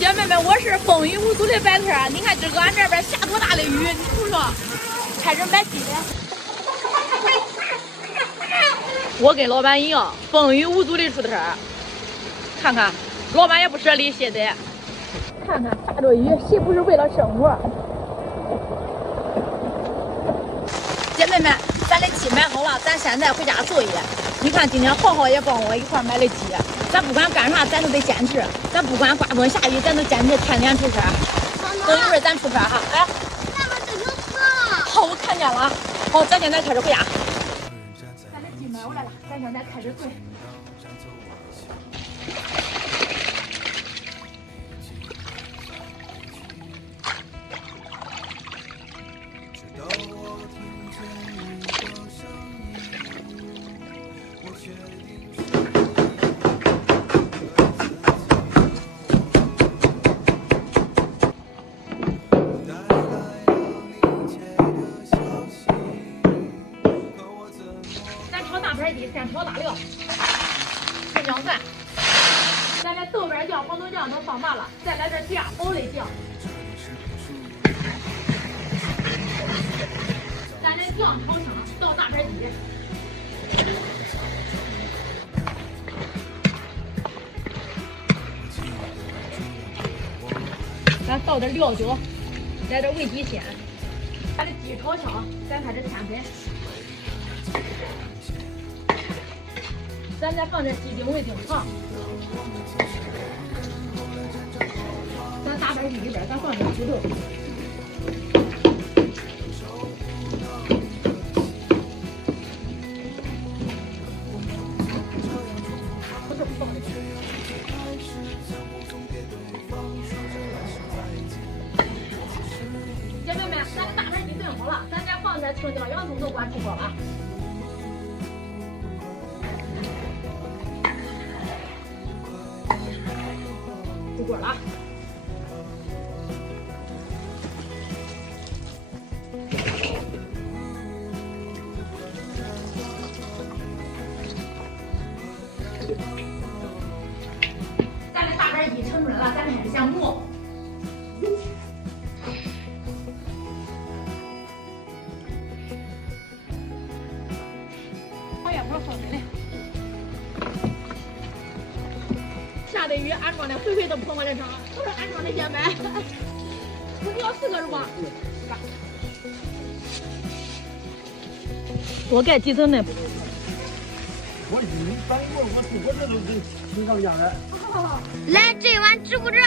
姐妹们，我是风雨无阻的摆摊儿。你看这个俺这边下多大的雨，你瞅瞅，开始买鸡了。我跟老板一样，风雨无阻的出摊儿。看看，老板也不舍得卸载。看看下着雨，谁不是为了生活？姐妹们，咱的鸡买好了，咱现在回家做一。你看今天浩浩也帮我一块买了鸡。咱不管干啥，咱都得坚持。咱不管刮风下雨，咱都坚持天天出摊。等一会儿咱出摊哈，哎。那么这有车。好，我看见了。好，咱现在开始回家。咱的鸡买回来了，咱现在开始炖。先炒大料，葱姜蒜，咱这豆瓣酱、黄豆酱都放完了，再来点第二熬的酱。咱这酱炒香，倒大盘鸡。咱倒点料酒，来点味极鲜。咱的鸡炒香，咱开始添粉。咱再放点鸡丁、味精、糖。咱大盘鸡里边，咱放点土豆。姐妹们，咱的大盘鸡炖好了，咱再放点青椒、洋葱都关出锅了。出锅了，咱这大盘鸡成准了，咱开始下馍。好呀，我放进来。下的雨，安装的回回都捧我来上，都是安装的先买。你要4个是吧？多盖几层呢？我这都是挺上家的。来，这碗值不值？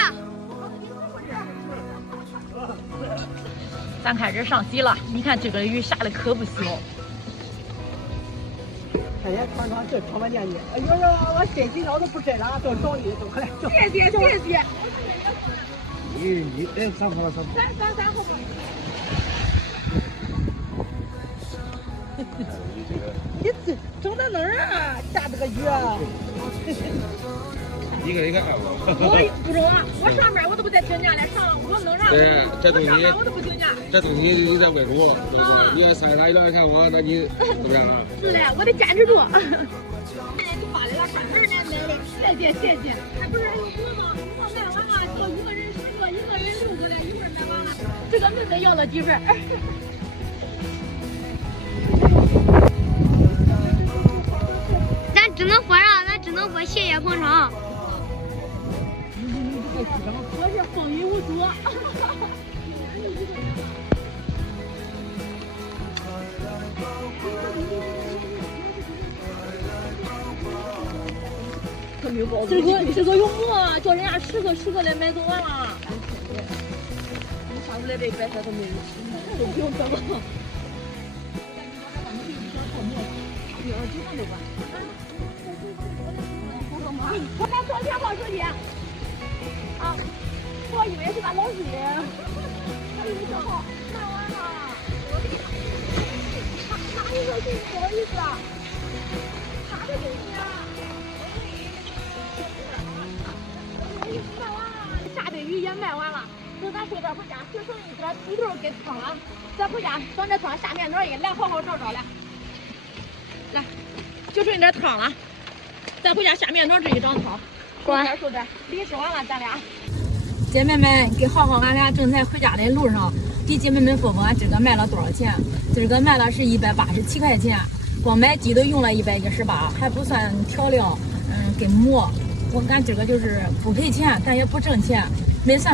咱开始上席了，你看这个雨下的可不小。哎呀，尝尝这炒饭店的，哎呦呦，我身体上都不晒了，都找你，都快来。谢谢谢谢。你哎，3块了，3块。3好不？你这整到哪儿啊？下这个雨啊！一个2个。我不中啊！我上边我都不在评价了，上我弄啥？对，这东西我都不评价。这东西你在外国，你要晒它一点看我，那你怎么样啊？是的，我得坚持住。现在给发来了，3块钱买的，谢谢。还不是有活动，我卖完了，叫1个人10个，1个人6个了，一会儿卖完了。这个妹妹要了几份？咱只能说啥？咱只能说谢谢捧场。我是风雨无阻。这个有馍，叫人家10个来买走完了。你上次来这摆摊都没有，都不用这个。我拿多少钱报手机？啊，我以为是把老师，我以为正好拿完了。哪一个给你？不好意思啊，他的给你啊。卖完了，下的雨也卖完了。等咱回这回家，就剩一点土豆给汤了。咱回家等这汤下面条一来，好好找找来。来，就剩一点汤了。咱回家下面条这一张汤。收点，收点。临时完了，咱俩。姐妹们，给浩浩俺俩正在回家的路上，给姐妹们说说俺今个卖了多少钱？今个卖了是187块钱，光买鸡都用了118，还不算调料，跟馍。俺今个就是不赔钱，但也不挣钱，没算。